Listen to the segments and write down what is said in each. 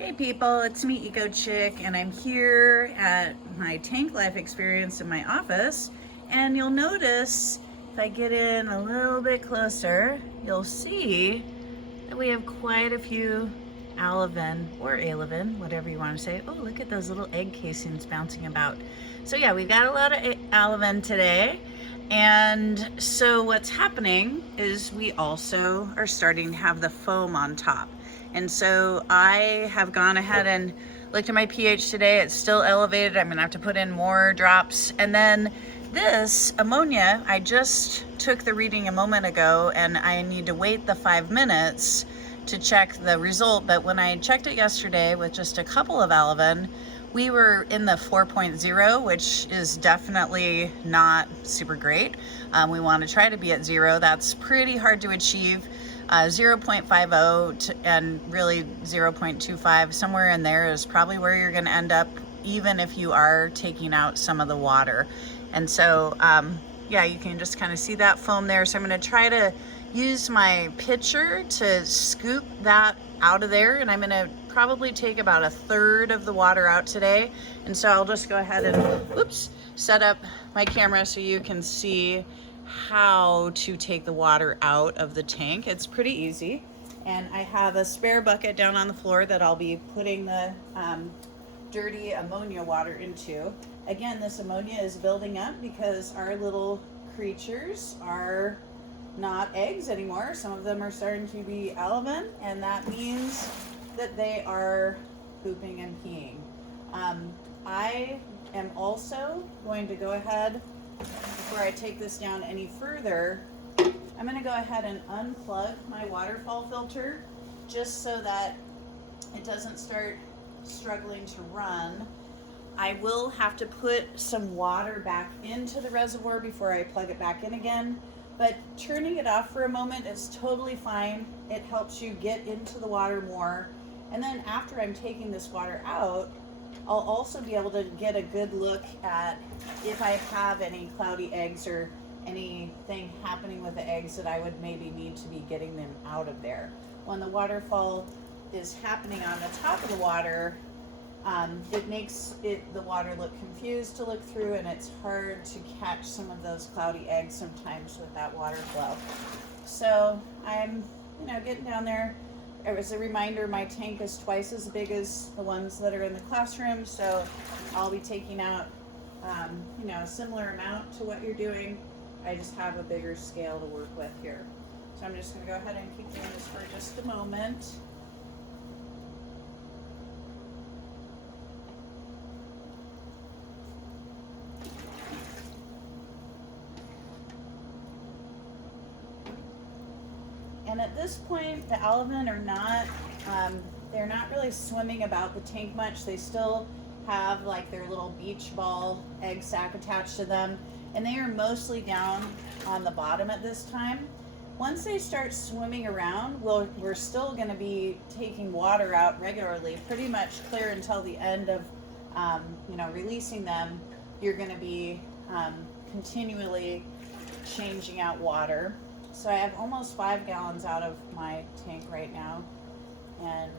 Hey people, it's me Eco Chick, and I'm here at my tank life experience in my office. And you'll notice if I get in a little bit closer, you'll see that we have quite a few Alevin or Alevin, whatever you want to say. Oh, look at those little egg casings bouncing about. So yeah, we've got a lot of Alevin today. And so what's happening is we also are starting to have the foam on top. And so I have gone ahead and looked at my pH today. It's still elevated. I'm gonna have to put in more drops. And then this ammonia, I just took the reading a moment ago and I need to wait the 5 minutes to check the result. But when I checked it yesterday with just a couple of Alevin, we were in the 4.0, which is definitely not super great. We want to try to be at 0. That's pretty hard to achieve. 0.50 and really 0.25, somewhere in there is probably where you're going to end up, even if you are taking out some of the water. And so, yeah, you can just kind of see that foam there. So I'm going to try to use my pitcher to scoop that out of there, and I'm going to probably take about 1/3 of the water out today. And so I'll just go ahead and set up my camera so you can see how to take the water out of the tank. It's pretty easy. And I have a spare bucket down on the floor that I'll be putting the dirty ammonia water into. Again, this ammonia is building up because our little creatures are not eggs anymore. Some of them are starting to be Alevin, and that means that they are pooping and peeing. I am also going to go ahead, before I take this down any further, I'm going to go ahead and unplug my waterfall filter just so that it doesn't start struggling to run. I will have to put some water back into the reservoir before I plug it back in again, but turning it off for a moment is totally fine. It helps you get into the water more. And then after I'm taking this water out, I'll also be able to get a good look at if I have any cloudy eggs or anything happening with the eggs that I would maybe need to be getting them out of there. When the waterfall is happening on the top of the water, it makes the water look confused to look through, and it's hard to catch some of those cloudy eggs sometimes with that water flow. So I'm, getting down there. As a reminder, my tank is twice as big as the ones that are in the classroom, so I'll be taking out, a similar amount to what you're doing. I just have a bigger scale to work with here. So I'm just going to go ahead and keep doing this for just a moment. And at this point, the Alevin are not, they're not really swimming about the tank much. They still have like their little beach ball egg sac attached to them, and they are mostly down on the bottom at this time. Once they start swimming around, we're still going to be taking water out regularly, pretty much clear until the end of, releasing them. You're going to be continually changing out water. So I have almost 5 gallons out of my tank right now, and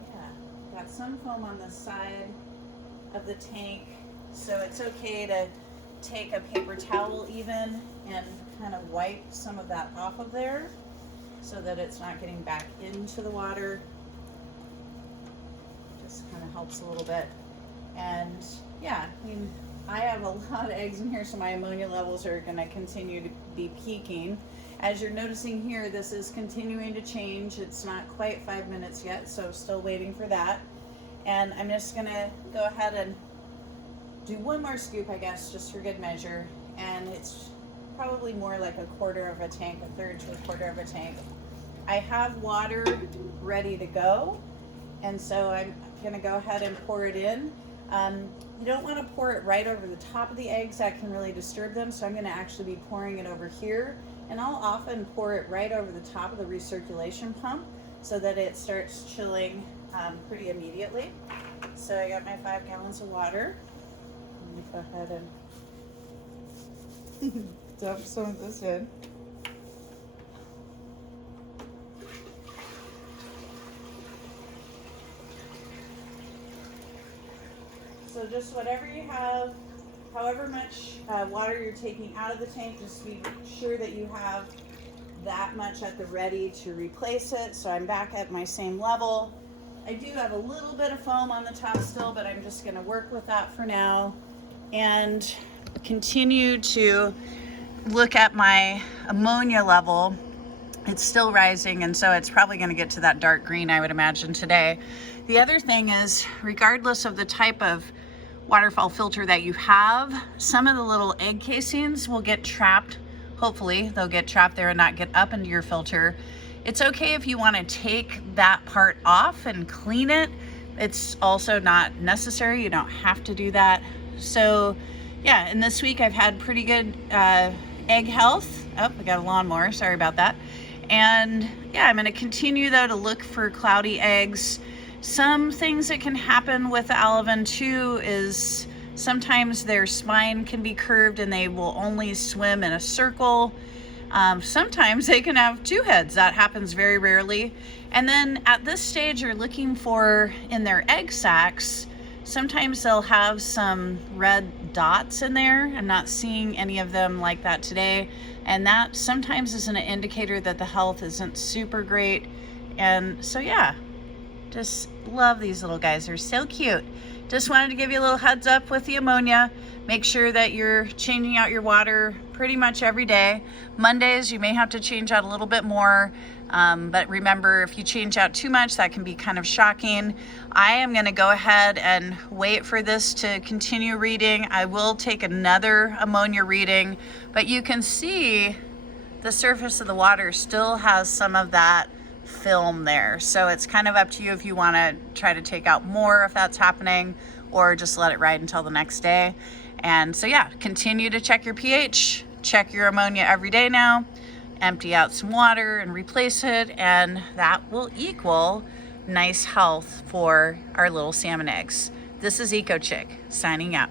yeah, got some foam on the side of the tank, so it's okay to take a paper towel even and kind of wipe some of that off of there so that it's not getting back into the water. Just kind of helps a little bit. And yeah, I have a lot of eggs in here, so my ammonia levels are going to continue to be peaking. As you're noticing here, this is continuing to change. It's not quite 5 minutes yet, so still waiting for that. And I'm just going to go ahead and do one more scoop, I guess, just for good measure. And it's probably more like 1/4 of a tank, 1/3 to 1/4 of a tank. I have water ready to go, and so I'm going to go ahead and pour it in. You don't want to pour it right over the top of the eggs. That can really disturb them, so I'm going to actually be pouring it over here, and I'll often pour it right over the top of the recirculation pump so that it starts chilling pretty immediately. So I got my 5 gallons of water. Let me go ahead and dump some of this in. So just whatever you have, however much water you're taking out of the tank, just be sure that you have that much at the ready to replace it. So I'm back at my same level. I do have a little bit of foam on the top still, but I'm just gonna work with that for now and continue to look at my ammonia level. It's still rising, and so it's probably gonna get to that dark green, I would imagine, today. The other thing is, regardless of the type of waterfall filter that you have, some of the little egg casings will get trapped. Hopefully they'll get trapped there and not get up into your filter. It's okay if you want to take that part off and clean it. It's also not necessary. You don't have to do that. So yeah, and this week I've had pretty good egg health. Oh, I got a lawnmower, sorry about that. And yeah, I'm going to continue though to look for cloudy eggs. Some things that can happen with the Alevin too is sometimes their spine can be curved and they will only swim in a circle. Sometimes they can have two heads. That happens very rarely. And then at this stage, you're looking for, in their egg sacs, sometimes they'll have some red dots in there. I'm not seeing any of them like that today. And that sometimes is an indicator that the health isn't super great. And so yeah, just love these little guys. They're so cute. Just wanted to give you a little heads up with the ammonia. Make sure that you're changing out your water pretty much every day. Mondays, you may have to change out a little bit more. But remember, if you change out too much, that can be kind of shocking. I am going to go ahead and wait for this to continue reading. I will take another ammonia reading, but you can see the surface of the water still has some of that film there. So it's kind of up to you if you want to try to take out more if that's happening, or just let it ride until the next day. And so yeah, continue to check your pH, check your ammonia every day now, empty out some water and replace it, and that will equal nice health for our little salmon eggs. This is Eco Chick signing out.